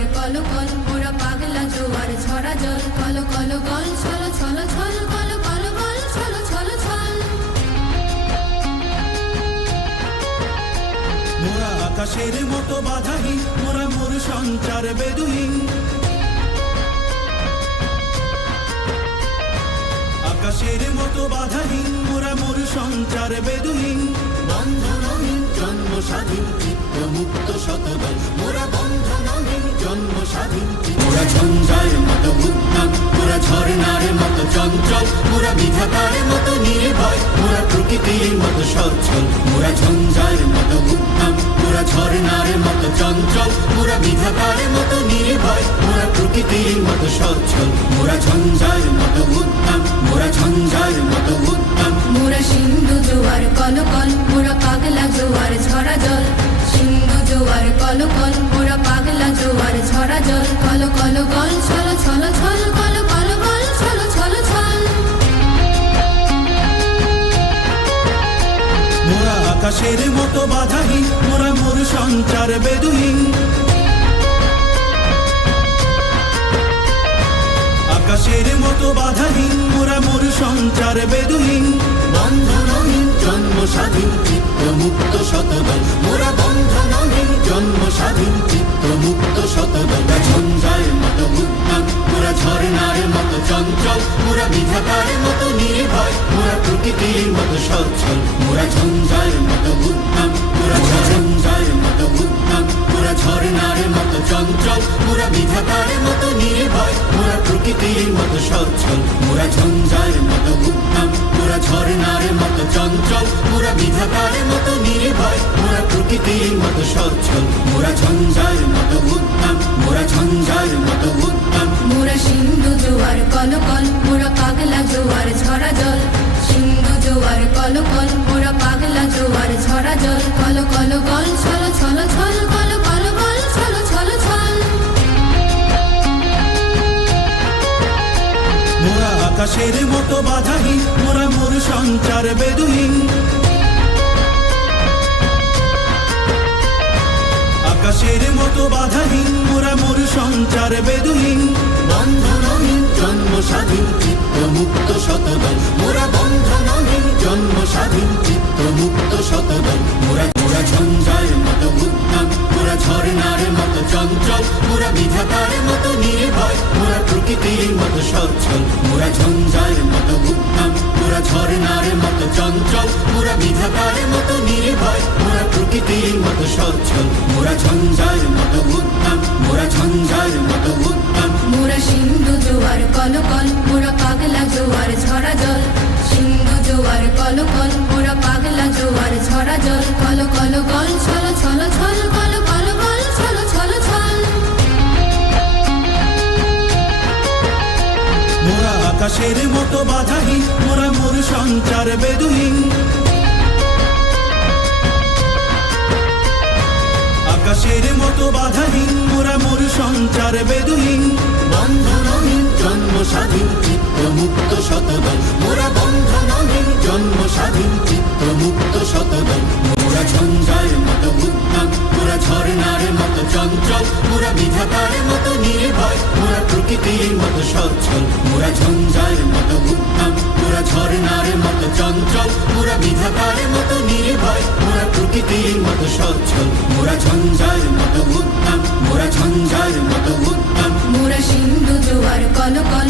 জোয়ার কলকল মোরা পাগলা জোয়ার। ঝরা জল কল কল গল ছল ছল ছল কল কল ছল ছল ছল। মোরা আকাশের মতো বাধাহীন মোরা মোর সঞ্চার বেদুহীন। আকাশের মতো বাধাহীন মোরা মোর সঞ্চার বেদুহীন। জন্ম স্বাধীন চিত্ত মুক্ত শতদল মোরা বন্ধনহীন জন্ম স্বাধীন মোরা ঝঞ্ঝার মতো উদ্যম মোরা ঝর্ণার মতো চঞ্চল মোরা বিধাতার মতো নির্ভয় মোরা প্রকৃতির মতো সচ্ছল মোরা ঝঞ্ঝার মতো উদ্যম মোরা ঝর্ণার মতো চঞ্চল মোরা বিধাতার মতো নির্ভয় মোরা প্রকৃতির মতো সচ্ছল মোরা ঝঞ্ঝার মতো উদ্যম মোরা ঝঞ্ঝার মতো উদ্যম মোরা সিন্ধু জোয়ার কলকল মোরা পাগলা জোয়ার, ঝরা জল। সিন্ধু জোয়ার কলকল মোরা পাগলা জোয়ার, ঝরা জল। কল কল গল, ছল ছল ছল, কল কল গল, ছল ছল ছল। মোরা আকাশের মতো বাধাহীন মোরা মোর সঞ্চার বেদুহীন। আকাশের মতো বাধাহীন মোরা মোর সঞ্চার বেদুহীন। স্বাধীন চিত্ত মুক্ত শতদল। মোরা বন্ধনহীন জন্ম স্বাধীন চিত্ত মুক্ত শতদল। ঝঞ্ঝার মতো উদ্যম মোরা ঝর্ণার মতো চঞ্চল, মোরা বিধাতার মতো নির্ভয়, মোরা প্রকৃতির মতো সচ্ছল। মোরা ঝঞ্ঝার মতো উদ্যম মোরা ঝঞ্ঝার মতো উদ্যম মোরা ঝর্ণার মতো চঞ্চল, মোরা বিধাতার মতো নির্ভয়, মোরা প্রকৃতির মতো সচ্ছল। মোরা ঝঞ্ঝার মতো উদ্যম মোরা ঝর্ণার মতো চঞ্চল মোরা মতো নির্ভয় মোরা প্রকৃতির মতো সচ্ছল মোরা ঝঞ্ঝার মতো উদ্যম মোরা ঝঞ্ঝার মতো উদ্যম মোরা সিন্ধু জোয়ার কলকল মোরা পাগলা জোয়ার ঝরা জল। সিন্ধু জোয়ার কলকল মোরা পাগলা জোয়ার ঝরা জল। কল কল গল ছল ছল ছল কল কল গল ছল ছল ছল। মোরা আকাশের মতো বাধাহীন মোরা মোর সঞ্চার বেদুহীন। আকাশের মতো বাধাহীন মোরা মোর সঞ্চার বেদুহীন। বন্ধনহীন জন্ম স্বাধীন চিত্ত মুক্ত শতদল। মোরা বন্ধনহীন জন্ম স্বাধীন চিত্ত মুক্ত শতদল। মোরা মোরা ঝঞ্ঝার মতো উদ্যম মোরা ঝর্ণার মতো চঞ্চল। মোরা বিধাতার মতো নির্ভয়, মোরা প্রকৃতির মতো সচ্ছল। মোরা ঝঞ্ঝার মতো উদ্যম মোরা ঝর্ণার মতো চঞ্চল। মোরা বিধাতার মতো নির্ভয় মোরা প্রকৃতির মতো সচ্ছল মোরা ঝঞ্ঝার মতো উদ্যম মোরা ঝঞ্ঝার মতো উদ্যম মোরা সিন্ধু জোয়ার কলকল মোরা পাগলা জোয়ার ঝরা জল। সিন্ধু জোয়ার কলকল মোরা পাগলা জোয়ার ঝরা জল। কল কল গল ছল ছল ছল কল কল গল ছল ছল ছল। মোরা আকাশের মতো বাধাহীন মোরা মোর সঞ্চার বেদুহীন। বাধাহীন মোরা মোর সঞ্চার বেদুহীন চঞ্চল মোরা বিধাতার মতো নির্ভয়, মোরা প্রকৃতির মতো সচ্ছল, মোরা ঝঞ্ঝার মতো উদ্যম মোরা ঝর্ণার মতো চঞ্চল, মোরা বিধাতার মতো নির্ভয়, মোরা প্রকৃতির মতো সচ্ছল, মোরা ঝঞ্ঝার মতো উদ্যম মোরা ঝঞ্ঝার মতো উদ্যম মোরা সিন্ধু জোয়ার কল মোরা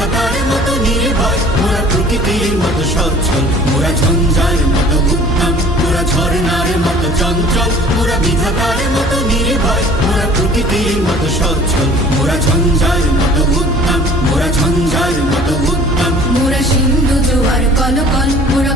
ঢাকার মতো নির্ভয়, মোরা প্রকৃতির মতো সচ্ছল, মোরা ঝঞ্ঝার মতো উদ্যম মোরা ঝর্ণার মতো চঞ্চল, মোরা বিধাতার মতো নির্ভয়, মোরা প্রকৃতির মতো সচ্ছল, মোরা ঝঞ্ঝার মতো উদ্যম মোরা ঝঞ্ঝার মতো উদ্যম মোরা সিন্ধু জোয়ার কলকল, মোরা